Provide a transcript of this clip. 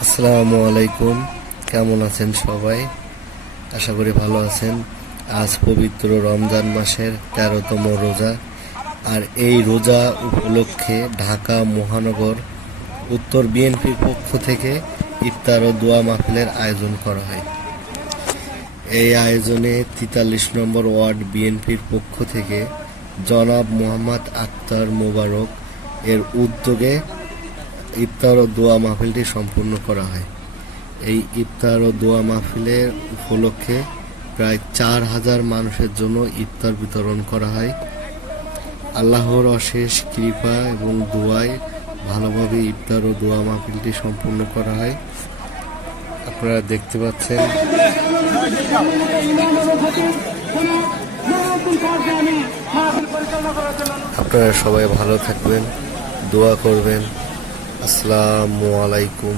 আসসালামু আলাইকুম, কেমন আছেন সবাই? আশা করি ভালো আছেন। আজ পবিত্র রমজান মাসের 13তম রোজা। আর এই রোজা উপলক্ষে ঢাকা মহানগর উত্তর বিএনপির পক্ষ থেকে ইফতার ও দোয়া মাহফিলের আয়োজন করা হয়। এই আয়োজনে 43 নম্বর ওয়ার্ড বিএনপির পক্ষ থেকে জনাব মোহাম্মদ আক্তার মোবারক এর উদ্যোগে ইফতার ও দোয়া মাহফিলটি সম্পূর্ণ করা হয়। এই ইফতার ও দোয়া মাহফিলের উপলক্ষে প্রায় 4000 মানুষের জন্য ইফতার বিতরণ করা হয়। আল্লাহর অশেষ কৃপা এবং দোয়ায় ভালোভাবে ইফতার ও দোয়া মাহফিলটি সম্পূর্ণ করা হয়। আপনারা দেখতে পাচ্ছেন। আপনারা সবাই ভালো থাকবেন, দোয়া করবেন। আসসালামু আলাইকুম।